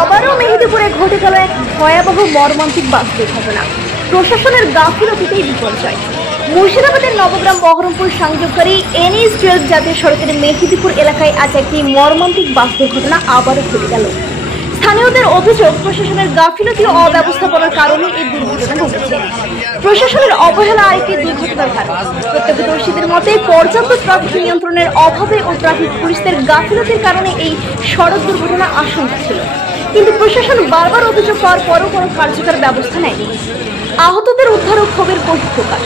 আবারও মেহেদীপুরে ঘটে গেল এক ভয়াবহ মর্মান্তিক বাস দুর্ঘটনা। প্রশাসনের গাফিলতিতেই বিপর্যয়। মুর্শিদাবাদের নবগ্রাম বহরমপুর সংযোগকারী NH-12 জাতীয় সড়কের মেহেদীপুর এলাকায় আজ একটি মর্মান্তিক বাস দুর্ঘটনা আবারও ঘটে গেল। স্থানীয়দের অভিযোগ, প্রশাসনের গাফিলতি ও অব্যবস্থাপনার কারণে এই দুর্ঘটনা ঘটেছে। প্রশাসনের অবহেলা আরেকটি দুর্ঘটনার কারণ। প্রত্যক্ষদর্শীদের মতে, পর্যাপ্ত ট্রাফিক নিয়ন্ত্রণের অভাবে ও ট্রাফিক পুলিশদের গাফিলতির কারণে এই সড়ক দুর্ঘটনা আশঙ্কা ছিল, কিন্তু প্রশাসন বারবার অভিযোগ পাওয়ার পরও কোনো কার্যকর ব্যবস্থা নেয়নি। আহতদের উদ্ধার ও ক্ষোভের বহিঃপ্রকাশ।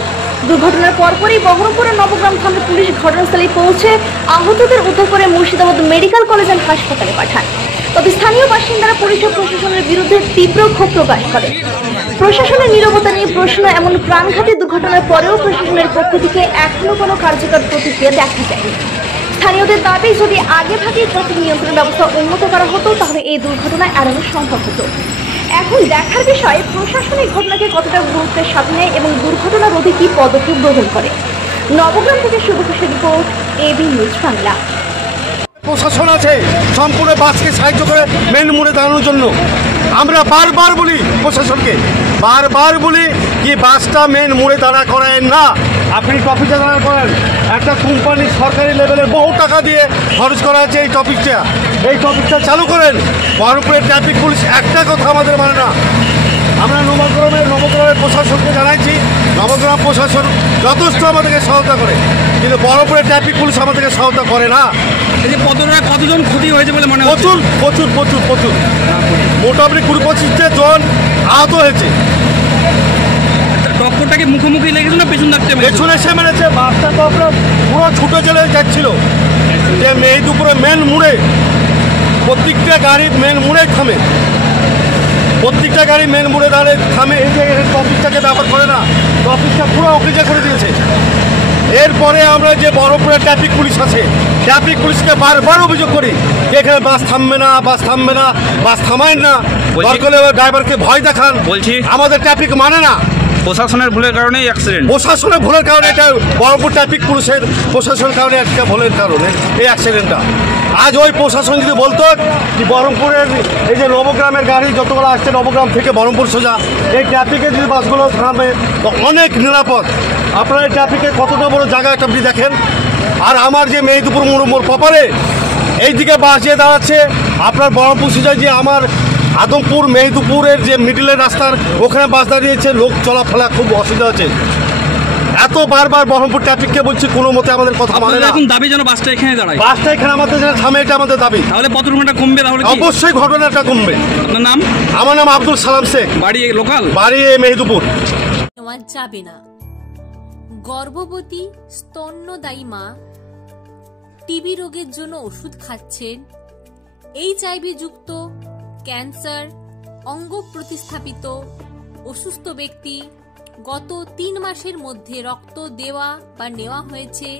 দুর্ঘটনার পরপরই বহরমপুরের নবগ্রাম থানার পুলিশ ঘটনাস্থলে পৌঁছে আহতদের উদ্ধার করে মুর্শিদাবাদ মেডিকেল কলেজ অ্যান্ড হাসপাতালে পাঠান। তবে স্থানীয় বাসিন্দারা পুলিশ ও প্রশাসনের বিরুদ্ধে তীব্র ক্ষোভ প্রকাশ করেন। প্রশাসনের নীরবতা নিয়ে প্রশ্ন। এমন প্রাণঘাতী দুর্ঘটনার পরেও প্রশাসনের পক্ষ থেকে এখনো কোনো কার্যকর প্রতিক্রিয়া দেখা যায়নি। স্থানীয়দের দাবি, যদি আগে ভাগে ট্রাফিক নিয়ন্ত্রণ ব্যবস্থা উন্নত করা হতো তাহলে এই দুর্ঘটনা এড়ানো সম্ভব হতো। এখন দেখার বিষয়, প্রশাসন এই ঘটনাকে কতটা গুরুত্বের সাথে নেয় এবং দুর্ঘটনা রোধে কি পদক্ষেপ গ্রহণ করে। নবগ্রাম থেকে শুভকৃষ্ণ রিপোর্ট, AB নিউজ বাংলা। প্রশাসন আছে সম্পূর্ণ বাসকে সাহায্য করে মেন মোড়ে দাঁড়ানোর জন্য। আমরা বারবার বলি প্রশাসনকে, বারবার বলি কি বাসটা মেন মোড়ে দাঁড়া করেন না, আপনি টপিকটা দাঁড়া করেন। একটা কোম্পানি সরকারি লেভেলে বহু টাকা দিয়ে খরচ করা আছে এই টপিকটা চালু করেন। বহরমপুরের ট্রাফিক পুলিশ একটা কথা আমাদের মানে না। আমরা নবগ্রামের প্রশাসনকে জানাইছি, নবগ্রাম প্রশাসন যথেষ্ট আমাদেরকে সহায়তা করে, কিন্তু বহরমপুরের ট্রাফিক পুলিশ আমাদেরকে সহায়তা করে না। এই যে কতজন ক্ষতি হয়েছে বলে মনে হচ্ছে? প্রচুর মোটামুটি 20-25 জন আহত হয়েছে। টক্করটাকে মুখোমুখি লেগেছে না পেছন থাকতে? পেছনে এসে মেরেছে। বাসটা তো আপনার পুরো ছুটে চলে যাচ্ছিল যে মেহেদীপুরে মেন মোড়ে প্রত্যেকটা গাড়ি মেন মোড়ে থামে, প্রত্যেকটা গাড়ি মেন মোড়ে দাঁড়িয়ে থামে। এই যে টপিকটাকে ব্যাপার করে না, টপিকটা পুরো অকেজা করে দিয়েছে। এরপরে আমরা যে বহরমপুরের ট্রাফিক পুলিশ আছে, ট্রাফিক পুলিশকে বারবার অভিযোগ করি যে এখানে বাস থামবে না, বাস থামায় না, দরকার ড্রাইভারকে ভয় দেখান। বলছি আমাদের ট্রাফিক মানে না। প্রশাসনের ভুলের কারণে অ্যাক্সিডেন্ট, প্রশাসনের ভুলের কারণে এটা বহরমপুর ট্রাফিক পুলিশের প্রশাসনের কারণে একটা ভুলের কারণে এই অ্যাক্সিডেন্টটা। আজ ওই প্রশাসন যদি বলতো কি বহরমপুরের এই যে নবগ্রামের গাড়ি যতগুলো আসছে নবগ্রাম থেকে বহরমপুর সোজা, এই ট্রাফিকে যদি বাসগুলো থামে তো অনেক নিরাপদ। আপনারা এই ট্রাফিকে কতটা বড় জায়গা একটা আপনি দেখেন। আর আমার যে মেহেদীপুর মোড় পপারে এইদিকে বাস যে দাঁড়াচ্ছে, আপনার বহরমপুর সোজা যে আমার আদমপুর মেহেদীপুরের যে মিডিলের রাস্তার ওখানে বাস দাঁড়িয়েছে, লোক চলাফেরা খুব অসুবিধা হচ্ছে। এত বারবার বহরমপুর ট্রাফিককে বলছি, কোনো মতে আমাদের কথা মানে না। এখন দাবি যেন বাসটা এখানে দাঁড়ায়, বাসটা এখানে আমাদের যেন থামে, এটা আমাদের দাবি। তাহলে দুর্ঘটনাটা কমবে। তাহলে অবশ্যই ঘটনাটা কমবে। আপনার নাম? আমার নাম আব্দুল সালাম শেখ, বাড়ি লোকাল, বাড়ি মেহেদীপুর। নেওয়া যাবে না। গর্ভবতী স্তন্যদায়ী মা টিবি রোগের জন্য ওষুধ খাচ্ছেন, HIV যুক্ত, ক্যান্সার, অঙ্গ প্রতিস্থাপিত অসুস্থ ব্যক্তি গত 3 মাসের মধ্যে রক্ত দেওয়া বা নেওয়া হয়েছে,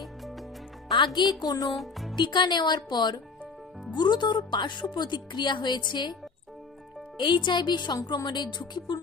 আগে কোনো টিকা নেওয়ার পর গুরুতর পার্শ্ব প্রতিক্রিয়া হয়েছে, HIV সংক্রমণের ঝুঁকিপূর্ণ